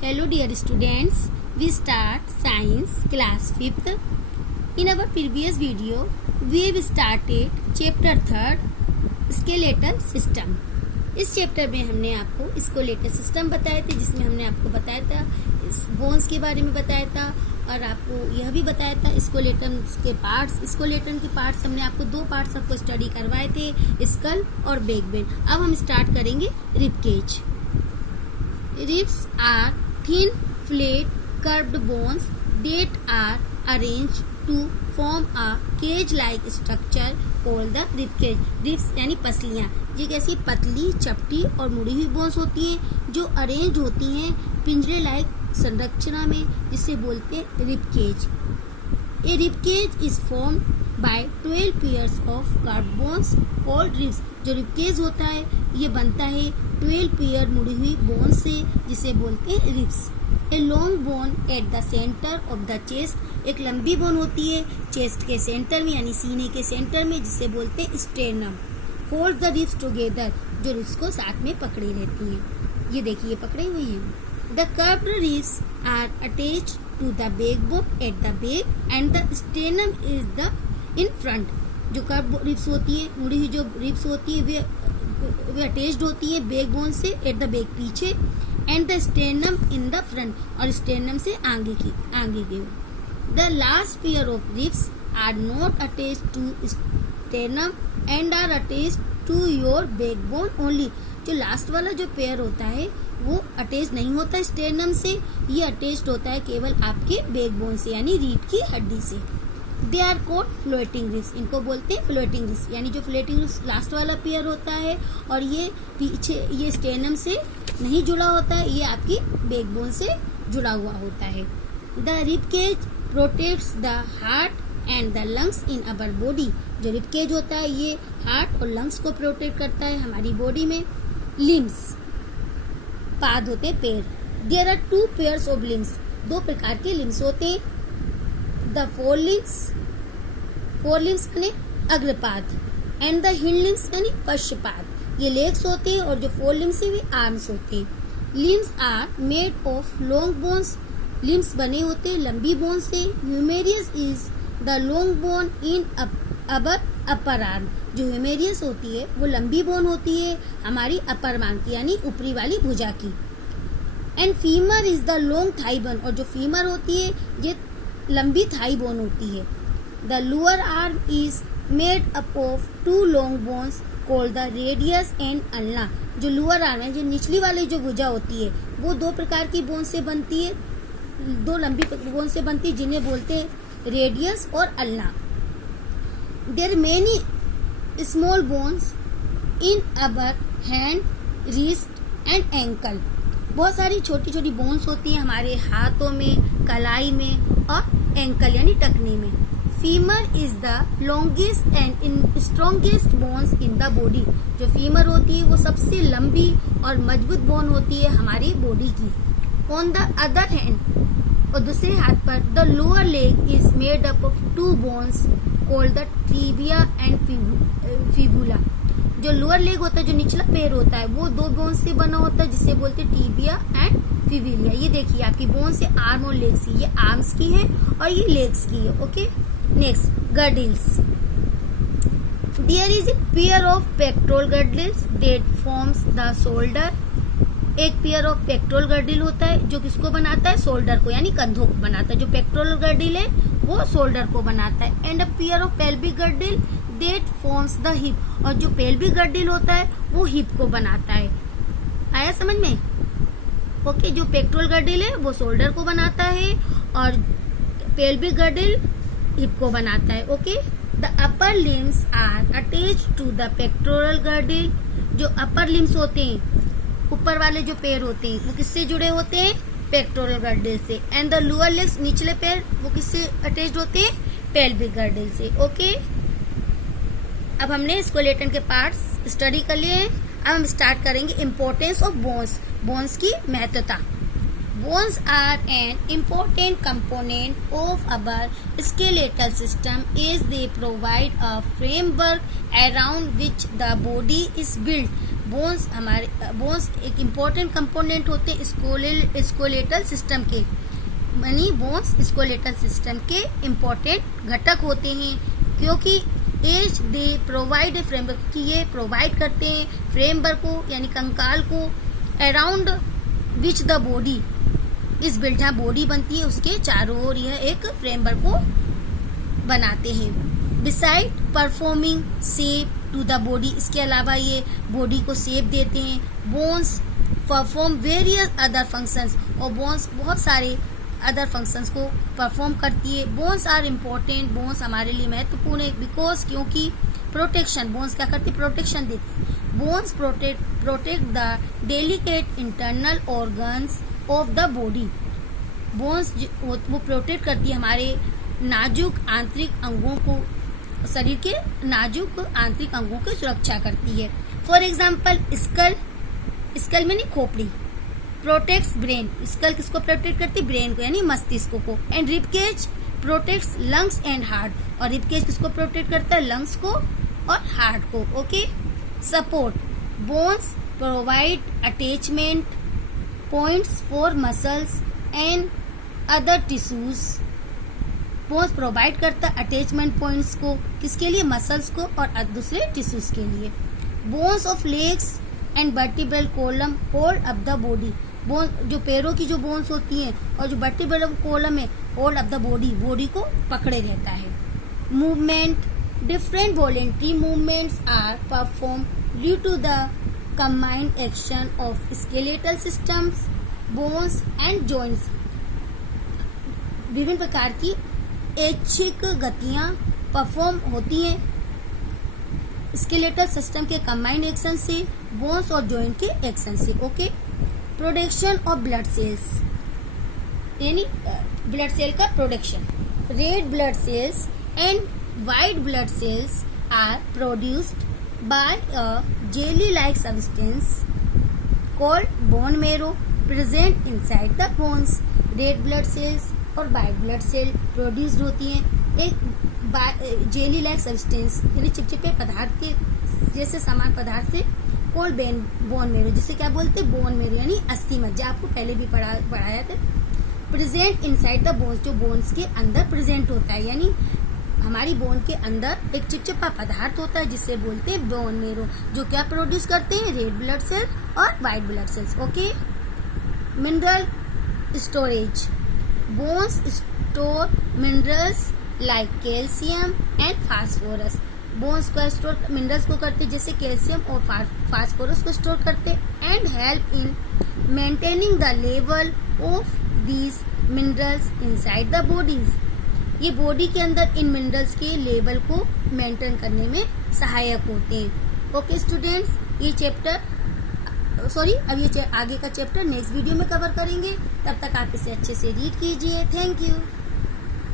Hello dear students, we start science class 5th. In our previous video, we have started chapter 3rd skeletal system. इस chapter में हमने आपको skeletal system बताए थे, जिसमें हमने आपको बताया था बोन्स के बारे में बताया था और आपको यह भी बताया था स्केलेटन के पार्ट्स. स्केलेटन के पार्ट्स हमने आपको दो पार्ट्स आपको स्टडी करवाए थे, स्कल और बैकबोन. अब हम स्टार्ट करेंगे rib cage. Ribs are thin, flat, curved bones that are arranged to form a cage-like structure called the rib cage. Ribs यानी पसलियाँ, ये कैसी पतली, चपटी और मुड़ी हुई बोन्स होती हैं जो अरेंज होती हैं पिंजरे लाइक संरचना में, जिसे बोलते हैं rib cage. A rib cage is formed by 12 pairs of curved bones called ribs. जो रिब केज होता है ये बनता है 12 पेयर मुड़ी हुई बोन से, जिसे बोलते हैं ribs. A long bone at the centre of the chest. एक लंबी बोन होती है चेस्ट के सेंटर में यानी सीने के सेंटर में, जिसे बोलते हैं sternum. Hold the ribs together. जो रिब्स को साथ में पकड़े रहती हैं. ये देखिए पकड़े हुए हैं. The curved ribs are attached to the backbone at the back and the sternum is the in front. जो कर्व रिब्स होती है, मुड़ी हुई जो रिब्स होती है वे अटैच्ड होती है बैकबोन से एट द बैक पीछे, and the sternum in the front और स्टेर्नम से आगे की. The last pair of ribs are not attached to sternum and are attached to your backbone only. जो लास्ट वाला जो पेयर होता है वो अटैच नहीं होता स्टेर्नम से, ये अटैच्ड होता है केवल आपके बैकबोन से यानी रीढ़ की हड्डी से. They are called floating ribs. इनको बोलते हैं फ्लोटिंग रिब्स, यानी जो फ्लोटिंग रिब्स लास्ट वाला पेयर होता है और ये पीछे ये स्टेर्नम से नहीं जुड़ा होता है, ये आपकी बैकबोन से जुड़ा हुआ होता है. The rib cage protects the heart and the lungs in our body. जो रिब केज होता है ये हार्ट और लंग्स को प्रोटेक्ट करता है हमारी बॉडी में. लिम्स, पाद होते हैं पैर. There are 2 pairs of limbs. 2 प्रकार के लिम्स होते हैं. द फोर लिम्स यानी अग्रपाद एंड द हिंड लिम्स यानी पश्चपाद. ये लेग्स होते हैं और जो 4 लिम्स है वे आर्म्स होते हैं. Limbs are made of long bones. Limbs बने होते हैं लंबी बोन से. Humerus is the long bone in upper arm. जो ह्यूमेरियस होती है वो लंबी बोन होती है हमारी अपर आर्म की यानी ऊपरी वाली भुजा की. And femur is the long thigh bone. और जो फीमर होती है ये लंबी थाई बोन होती है. The lower arm is made up of 2 long bones called the radius and ulna. जो लोअर आर्म है, जो निचली वाली जो भुजा होती है वो 2 प्रकार की बोन से बनती है, 2 लंबी बोन से बनती है जिन्हें बोलते हैं रेडियस और ulna. There many small bones in our hand, wrist and ankle. बहुत सारी छोटी छोटी बोन्स होती हैं हमारे हाथों में, कलाई में और एंकल यानी टखने में. Femur is the longest and strongest bones in the body. जो फीमर होती है वो सबसे लंबी और मजबूत बोन होती है हमारी बॉडी की. ऑन द अदर हैंड, और दूसरे हाथ पर, the lower leg is made up of 2 bones called the tibia and fibula. जो लोअर लेग होता है, जो निचला पैर होता है, वो 2 बोन से बना होता है जिसे बोलते हैं टीबिया एंड फिबुलिया. ये देखिए आपकी बोन से आर्म और लेग्स की, ये आर्म्स की है और ये लेग्स की है. Okay, next girdles. There is a pair of pectoral girdles that forms the shoulder. एक पेयर ऑफ पेक्टोरल गर्डिल होता है जो किसको बनाता है, शोल्डर को यानी कंधों को बनाता है. जो पेक्टोरल गर्डिल है वो शोल्डर को बनाता है. And a pair of pelvic girdle that forms the hip. और जो पेल्विक गर्डिल होता है वो हिप को बनाता है. आया समझ में? ओके, जो पेक्टोरल गर्डिल है वो शोल्डर को बनाता है और पेल्विक गर्डिल हिप को बनाता है. Okay, the upper limbs are attached to the pectoral girdle. जो अपर लिम्स होते हैं, ऊपर वाले जो पैर होते हैं वो किससे जुड़े होते हैं, पेक्टोरल गर्डिल से. एंड द लोअर लेग्स, निचले पैर, वो किससे अटैच्ड होते हैं, पेल्विक गर्डिल से. ओके, अब हमने स्केलेटन के पार्ट्स स्टडी कर लिए हैं. अब हम स्टार्ट करेंगे इम्पोर्टेंस ऑफ बोन्स. बोन्स की महत्वता. Bones are an important component of our skeletal system as they provide a framework around which the body is built. Bones एक इम्पोर्टेंट कंपोनेंट होते हैं स्केलेटल सिस्टम के, यानी बोन्स स्केलेटल सिस्टम के important घटक होते हैं, क्योंकि as they provide a framework, कि ये प्रोवाइड करते हैं फ्रेमवर्क को यानी कंकाल को, अराउंड विच द बॉडी इस बिल्ड, जहाँ बॉडी बनती है उसके चारों ओर यह एक फ्रेमवर्क को बनाते हैं। Beside performing shape to the body, इसके अलावा ये बॉडी को शेप देते हैं। Bones perform various other functions, और बोन्स बहुत सारे अदर फंक्शंस को परफॉर्म करती है। बोन्स आर इम्पोर्टेंट, बोन्स हमारे लिए महत्वपूर्ण है, बिकॉज क्योंकि प्रोटेक्शन, बोन्स क्या करती है, प्रोटेक्शन देती है। Bones protect the delicate internal organs of the body, bones वो प्रोटेक्ट करती है हमारे नाजुक आंतरिक अंगों को, शरीर के नाजुक आंतरिक अंगों की सुरक्षा करती है। फॉर एग्जाम्पल स्कल में नहीं खोपड़ी, प्रोटेक्ट्स ब्रेन, स्कल किसको प्रोटेक्ट करती है, ब्रेन को यानी मस्तिष्क को। And ribcage protects lungs and heart, और रिबकेज किसको प्रोटेक्ट करता है, लंग्स को और हार्ट को। Okay, support, bones provide attachment points for muscles and other tissues, bones provide करता है अटैचमेंट पॉइंट्स को, किसके लिए, मसल्स को और दूसरे टिश्यूज के लिए। Bones of legs and vertebral column hold up the body, bone जो पैरों की जो बोन्स होती हैं और जो वर्टिब्रल कॉलम है hold up the body, body को पकड़े रहता है। Movement, different voluntary movements are performed due to the combined action of skeletal systems, bones and joints, विभिन्न प्रकार की ऐच्छिक गतियां परफॉर्म होती हैं स्केलेटल सिस्टम के कंबाइंड एक्शन से, बोन्स और जॉइंट के एक्शन से। Okay, production of blood cells, यानी ब्लड सेल का production. Red blood cells and white blood cells are produced by a jelly like substance called bone marrow present inside the bones. Red blood cells और white blood cell produced होती हैं एक jelly like substance, यानी चिपचिपे पदार्थ के जैसे समान पदार्थ से, कोल्ड बोन मेरो, जिसे क्या बोलते हैं, बोन मेरो यानी अस्थि मज्जा, आपको पहले भी पढ़ाया था। प्रेजेंट इनसाइड द बोन्स, जो बोन्स के अंदर प्रेजेंट होता है, यानी हमारी बोन के अंदर एक चिपचिपा पदार्थ होता है जिसे बोलते हैं बोन मेरो, जो क्या प्रोड्यूस करते हैं, रेड ब्लड सेल और white blood sales. Okay, mineral storage, bones store minerals like calcium and phosphorus, bones को स्टोर मिनरल्स को करते जैसे कैल्शियम और फास्फोरस को स्टोर करते, and help in maintaining the level of these minerals inside the bodies, ये body के अंदर इन मिनरल्स के लेवल को मेंटेन करने में सहायक होते हैं। ओके स्टूडेंट्स, ये चैप्टर अब ये आगे का चैप्टर नेक्स्ट वीडियो में कवर करेंगे, तब तक आप इसे अच्छे से रीड कीजिए। Thank you.